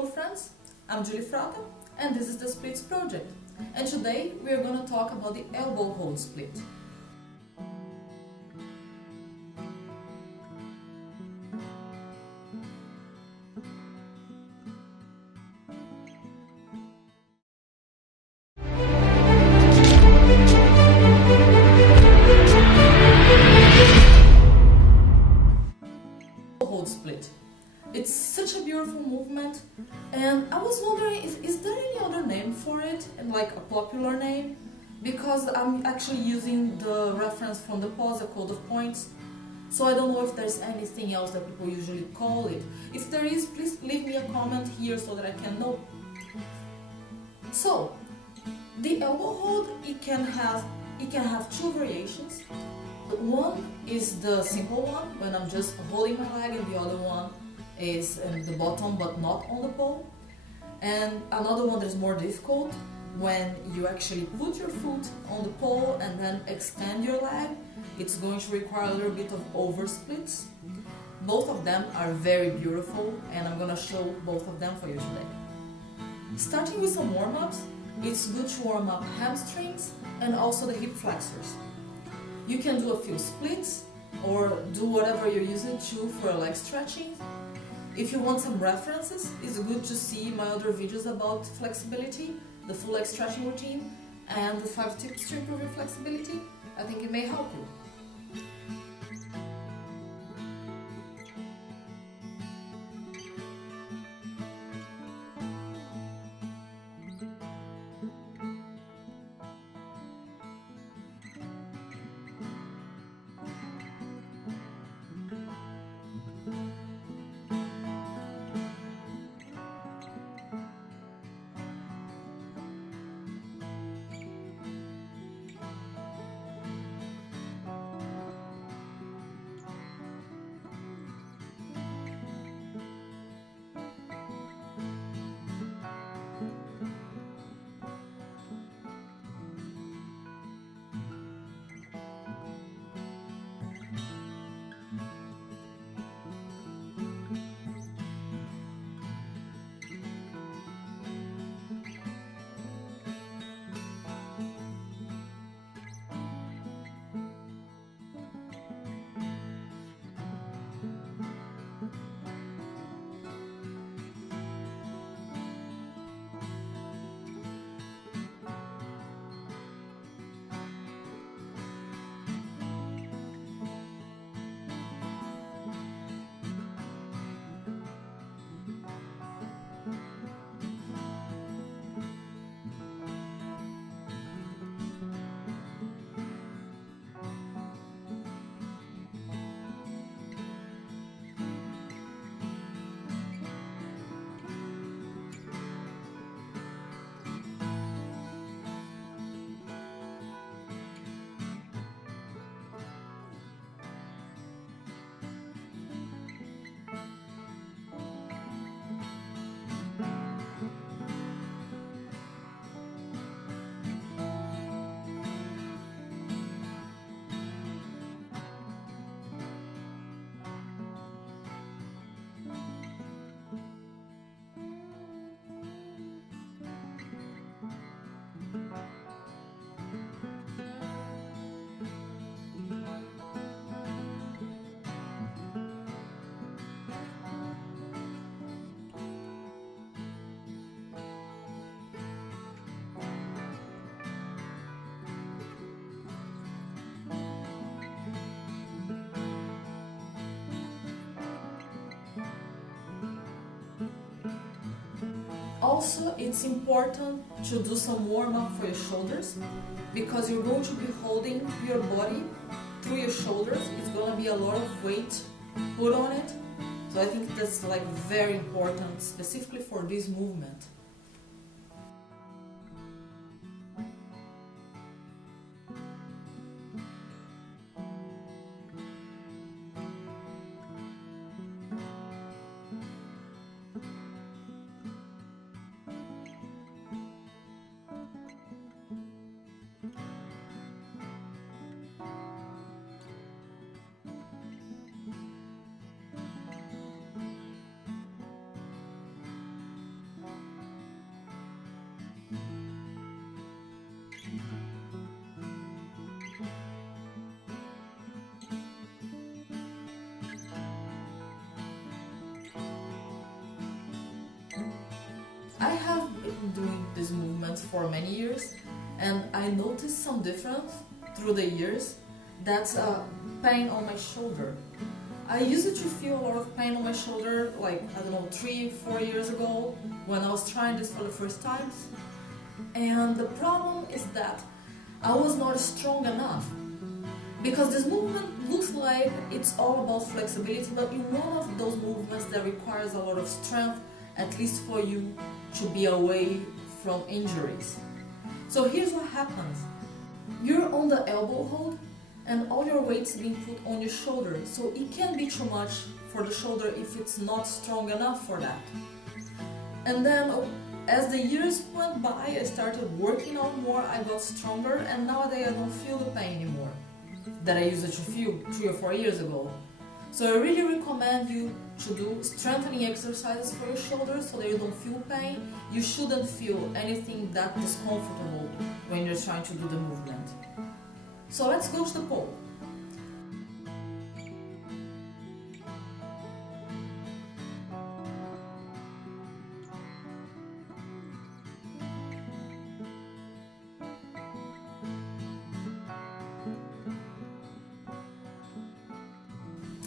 Hello friends, I'm Frota and this is the Splits project. And today we are going to talk about the elbow hold split. Hold split. It's such a beautiful movement, and I was wondering if is there any other name for it, and like a popular name, because I'm actually using the reference from the Pose Code of Points, so I don't know if there's anything else that people usually call it. If there is, please leave me a comment here so that I can know. So the elbow hold, it can have two variations. One is the simple one, when I'm just holding my leg, and the other one is in the bottom but not on the pole. And another one that is more difficult, when you actually put your foot on the pole and then extend your leg. It's going to require a little bit of over splits. Both of them are very beautiful, and I'm gonna show both of them for you today. Starting with some warm-ups, it's good to warm up hamstrings and also the hip flexors. You can do a few splits or do whatever you're using to for leg stretching. If you want some references, it's good to see my other videos about flexibility, the full leg stretching routine, and the 5 tips to improve your flexibility. I think it may help you. Also, it's important to do some warm-up for your shoulders, because you're going to be holding your body through your shoulders. It's going to be a lot of weight put on it. So I think that's like very important, specifically for this movement. I have been doing these movements for many years, and I noticed some difference through the years. That's pain on my shoulder. I used to feel a lot of pain on my shoulder, like, I don't know, 3-4 years ago, when I was trying this for the first time. And the problem is that I was not strong enough. Because this movement looks like it's all about flexibility, but in one of those movements that requires a lot of strength, at least for you to be away from injuries. So here's what happens. You're on the elbow hold, and all your weight's being put on your shoulder, so it can be too much for the shoulder if it's not strong enough for that. And then as the years went by, I started working out more, I got stronger, and nowadays I don't feel the pain anymore that I used to feel 3 or 4 years ago. So I really recommend you to do strengthening exercises for your shoulders so that you don't feel pain. You shouldn't feel anything that discomfortable when you're trying to do the movement. So let's go to the pole.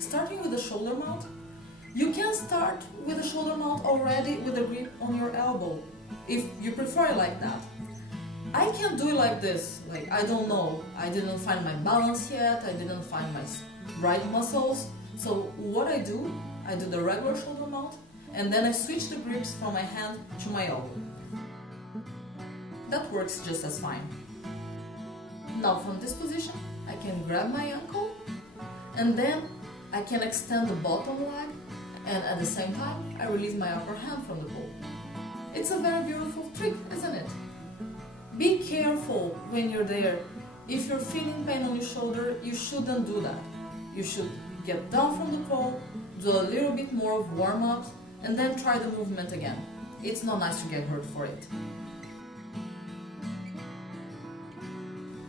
Starting with the shoulder mount, you can start with the shoulder mount already with a grip on your elbow, if you prefer it like that. I can do it like this, like, I don't know, I didn't find my balance yet, I didn't find my right muscles. So what I do the regular shoulder mount, and then I switch the grips from my hand to my elbow. That works just as fine. Now from this position, I can grab my ankle, and then I can extend the bottom leg, and at the same time, I release my upper hand from the pole. It's a very beautiful trick, isn't it? Be careful when you're there. If you're feeling pain on your shoulder, you shouldn't do that. You should get down from the pole, do a little bit more of warm-up, and then try the movement again. It's not nice to get hurt for it.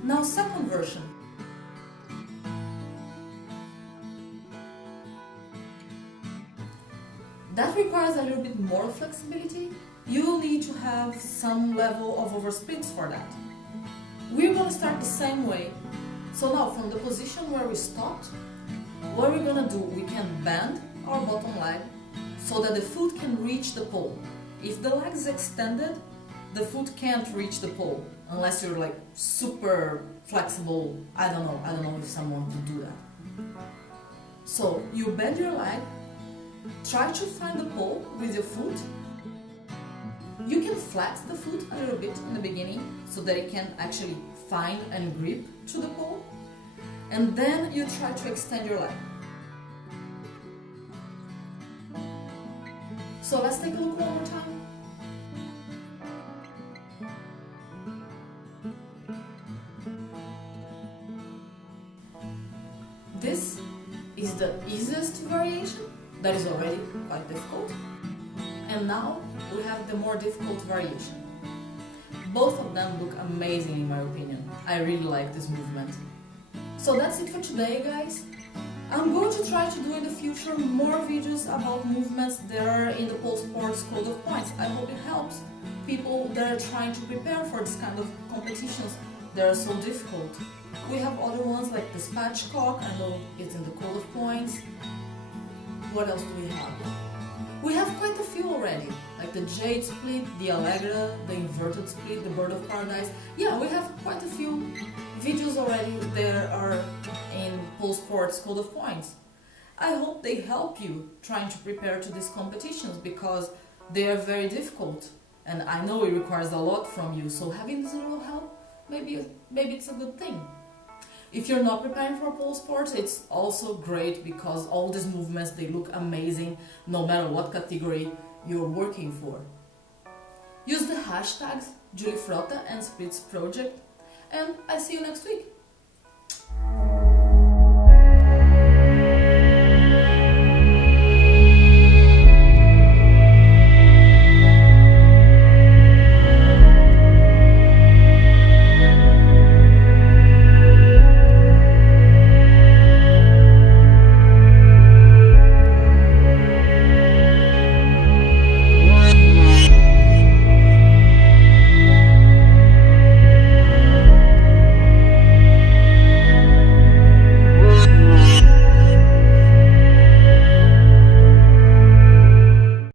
Now, second version. That requires a little bit more flexibility. You'll need to have some level of oversplits for that. We're going to start the same way. So now from the position where we stopped, what we're going to do, we can bend our bottom leg so that the foot can reach the pole. If the leg is extended, the foot can't reach the pole unless you're like super flexible. I don't know if someone could do that. So you bend your leg, try to find the pole with your foot. You can flex the foot a little bit in the beginning so that it can actually find and grip to the pole. And then you try to extend your leg. So let's take a look one more time. This is the easiest variation. That is already quite difficult. And now we have the more difficult variation. Both of them look amazing in my opinion. I really like this movement. So that's it for today, guys. I'm going to try to do in the future more videos about movements that are in the pole sports code of points. I hope it helps people that are trying to prepare for this kind of competitions that are so difficult. We have other ones like the spatchcock, I know it's in the code of points. What else do we have? We have quite a few already, like the jade split, the allegra, the inverted split, the bird of paradise. Yeah, we have quite a few videos already that are in pole sports code of points. I hope they help you trying to prepare to these competitions because they are very difficult and I know it requires a lot from you, so having this little help, maybe it's a good thing. If you're not preparing for pole sports, it's also great because all these movements, they look amazing no matter what category you're working for. Use the hashtags JulieFrota and Splits Project, and I see you next week.